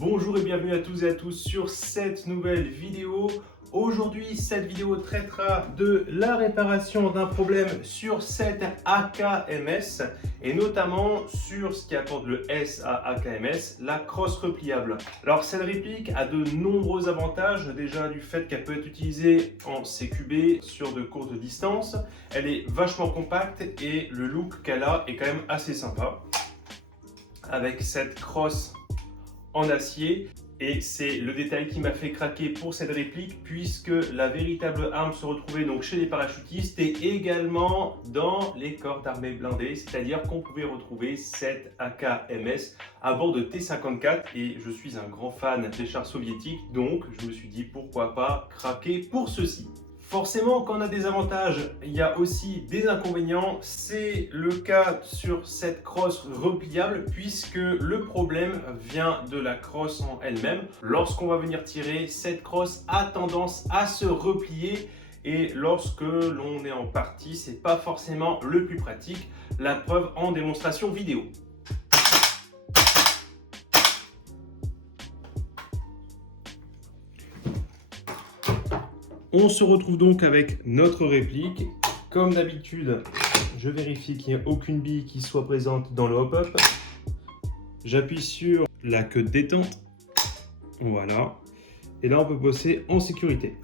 Bonjour et bienvenue à tous et à tous sur cette nouvelle vidéo. Aujourd'hui, cette vidéo traitera de la réparation d'un problème sur cette AKMS et notamment sur ce qui apporte le S à AKMS, la crosse repliable. Alors cette réplique a de nombreux avantages, déjà du fait qu'elle peut être utilisée en CQB sur de courtes distances. Elle est vachement compacte et le look qu'elle a est quand même assez sympa. Avec cette crosse en acier, et c'est le détail qui m'a fait craquer pour cette réplique puisque la véritable arme se retrouvait donc chez les parachutistes et également dans les corps d'armée blindés, c'est-à-dire qu'on pouvait retrouver cette AKMS à bord de T-54 et je suis un grand fan des chars soviétiques, donc je me suis dit pourquoi pas craquer pour ceci. Forcément, quand on a des avantages, il y a aussi des inconvénients. C'est le cas sur cette crosse repliable puisque le problème vient de la crosse en elle-même. Lorsqu'on va venir tirer, cette crosse a tendance à se replier et lorsque l'on est en partie, c'est pas forcément le plus pratique. La preuve en démonstration vidéo. On se retrouve donc avec notre réplique. Comme d'habitude, je vérifie qu'il n'y ait aucune bille qui soit présente dans le hop-up. J'appuie sur la queue de détente. Voilà. Et là, on peut bosser en sécurité.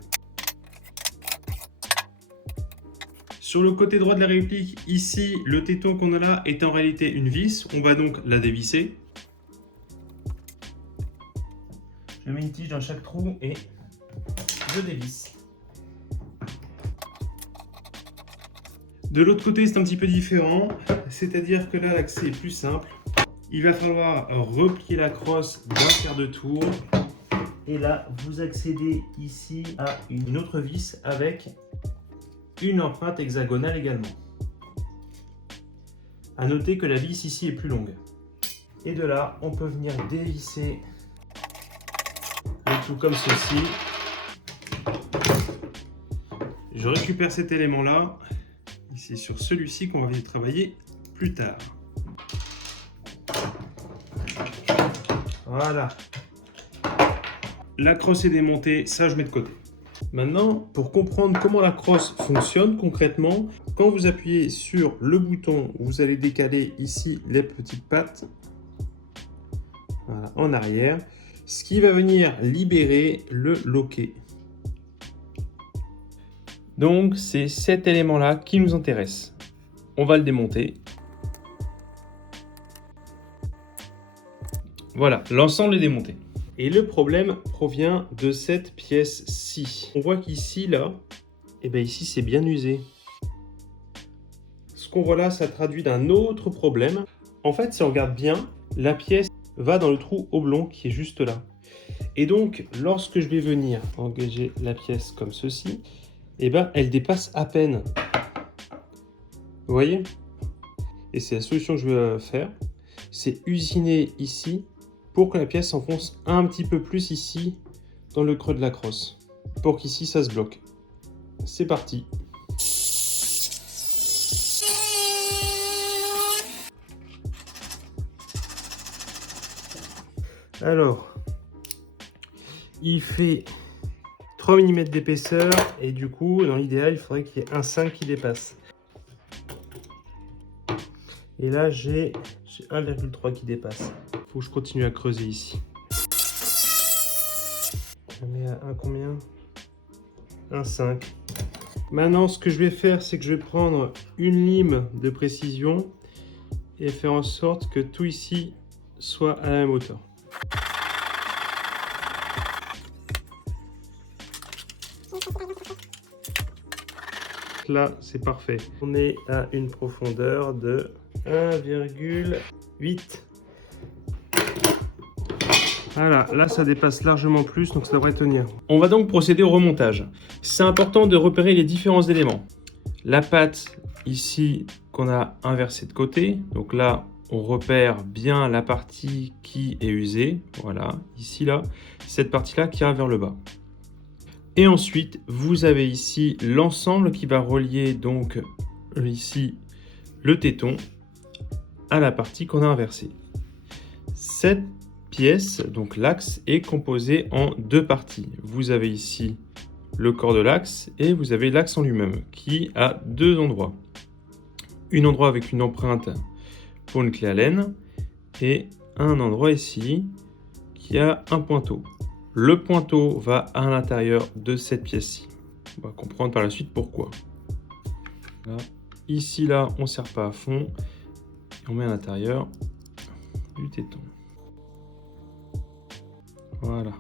Sur le côté droit de la réplique, ici, le téton qu'on a là est en réalité une vis. On va donc la dévisser. Je mets une tige dans chaque trou et je dévisse. De l'autre côté, c'est un petit peu différent, c'est-à-dire que là, l'accès est plus simple. Il va falloir replier la crosse d'un quart de tour. Et là, vous accédez ici à une autre vis avec une empreinte hexagonale également. À noter que la vis ici est plus longue. Et de là, on peut venir dévisser le tout comme ceci. Je récupère cet élément-là. C'est sur celui-ci qu'on va venir travailler plus tard. Voilà. La crosse est démontée, ça je mets de côté. Maintenant, pour comprendre comment la crosse fonctionne concrètement, quand vous appuyez sur le bouton, vous allez décaler ici les petites pattes voilà, en arrière, ce qui va venir libérer le loquet. Donc c'est cet élément-là qui nous intéresse. On va le démonter. Voilà, l'ensemble est démonté. Et le problème provient de cette pièce-ci. On voit qu'ici, là, et bien ici c'est bien usé. Ce qu'on voit là, ça traduit d'un autre problème. En fait, si on regarde bien, la pièce va dans le trou oblong qui est juste là. Et donc, lorsque je vais venir engager la pièce comme ceci, et ben elle dépasse à peine. Vous voyez? Et c'est la solution que je vais faire, c'est usiner ici pour que la pièce s'enfonce un petit peu plus ici dans le creux de la crosse, pour qu'ici ça se bloque. C'est parti. Alors, il fait 3 mm d'épaisseur et du coup, dans l'idéal, il faudrait qu'il y ait un 5 qui dépasse. Et là, j'ai 1,3 qui dépasse. Il faut que je continue à creuser ici. On met à un combien? Un 5. Maintenant, ce que je vais faire, c'est que je vais prendre une lime de précision et faire en sorte que tout ici soit à la même hauteur. Là, c'est parfait. On est à une profondeur de 1,8. Voilà, là ça dépasse largement plus, donc ça devrait tenir. On va donc procéder au remontage. C'est important de repérer les différents éléments. La patte ici qu'on a inversée de côté, donc là on repère bien la partie qui est usée. Voilà, ici là, cette partie-là qui ira vers le bas. Et ensuite, vous avez ici l'ensemble qui va relier donc ici le téton à la partie qu'on a inversée. Cette pièce, donc l'axe, est composé en deux parties. Vous avez ici le corps de l'axe et vous avez l'axe en lui-même qui a deux endroits. Un endroit avec une empreinte pour une clé Allen et un endroit ici qui a un pointeau. Le pointeau va à l'intérieur de cette pièce-ci. On va comprendre par la suite pourquoi. Là. Ici, là, on ne serre pas à fond. Et on met à l'intérieur du téton. Voilà.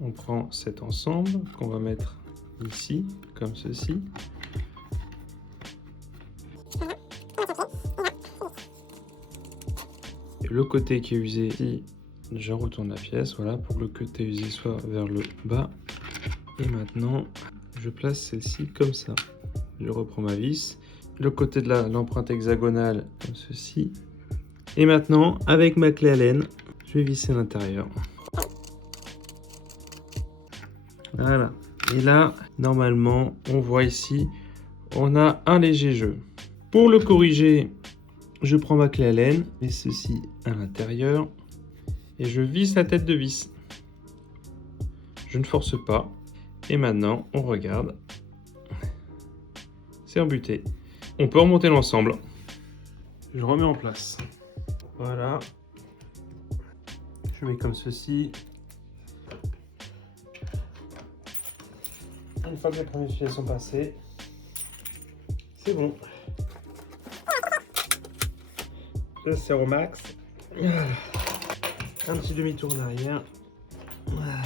On prend cet ensemble qu'on va mettre ici, comme ceci. Et le côté qui est usé, ici, je retourne la pièce, voilà, pour que le côté usé soit vers le bas. Et maintenant, je place celle-ci comme ça. Je reprends ma vis. Le côté de l'empreinte hexagonale, comme ceci. Et maintenant, avec ma clé Allen, je vais visser l'intérieur. Voilà. Et là, normalement, on voit ici, on a un léger jeu. Pour le corriger, je prends ma clé Allen, mets ceci à l'intérieur et je visse la tête de vis. Je ne force pas. Et maintenant, on regarde. C'est rebuté. On peut remonter l'ensemble. Je remets en place. Voilà. Je mets comme ceci. Une fois que les premiers filets sont passés, c'est bon. Je serre au max. Voilà. Un petit demi-tour en arrière. Voilà.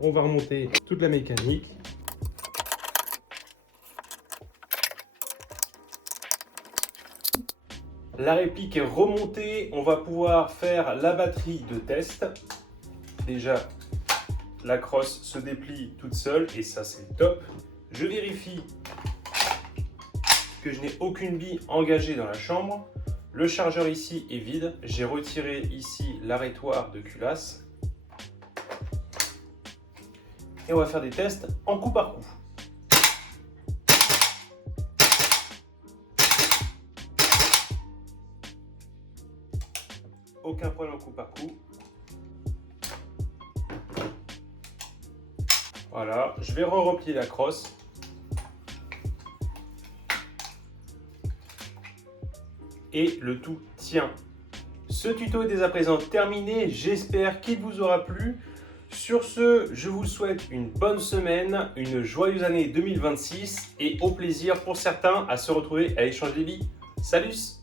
On va remonter toute la mécanique. La réplique est remontée. On va pouvoir faire la batterie de test. Déjà, la crosse se déplie toute seule et ça c'est top. Je vérifie que je n'ai aucune bille engagée dans la chambre. Le chargeur ici est vide. J'ai retiré ici l'arrêtoir de culasse. Et on va faire des tests en coup par coup. Aucun problème en coup par coup. Voilà, je vais replier la crosse. Et le tout tient. Ce tuto est dès à présent terminé. J'espère qu'il vous aura plu. Sur ce, je vous souhaite une bonne semaine, une joyeuse année 2026 et au plaisir pour certains à se retrouver à échanger des billes. Salut!